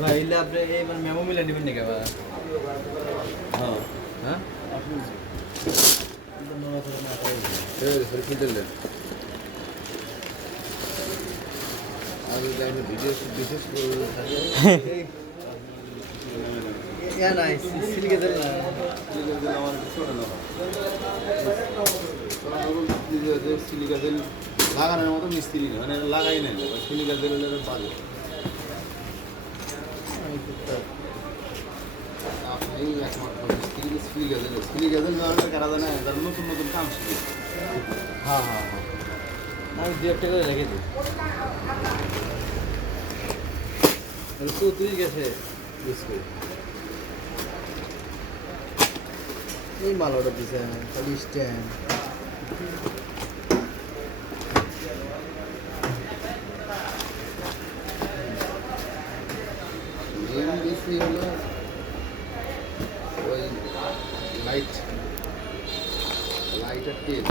ভাই ইলে আপনি এইবার মেমো মিলে নেবেন নাকি আবার? হ্যাঁ হ্যাঁ ভিডিও বিশেষ করে ইয়া নাই সিলিকে দেন না সিলিকা তেল লাগানোর মতো মিস্ত্রি নেই, মানে লাগাই নেই সিলিকা তেল বাজে। আপনি একমাত্র মিস্ত্রি সিলিকা তেল ব্যবহার করা যায় না, তার নতুন নতুন কাম শিখে। হ্যাঁ হ্যাঁ হ্যাঁ আমি দু একটা করে রেখে দিই। তুই গেছে বিস্কুট এই মাল অর্ডার দিছে খালি স্ট্যান্ড মেন বেশি হলো ওই লাইট আর তেল।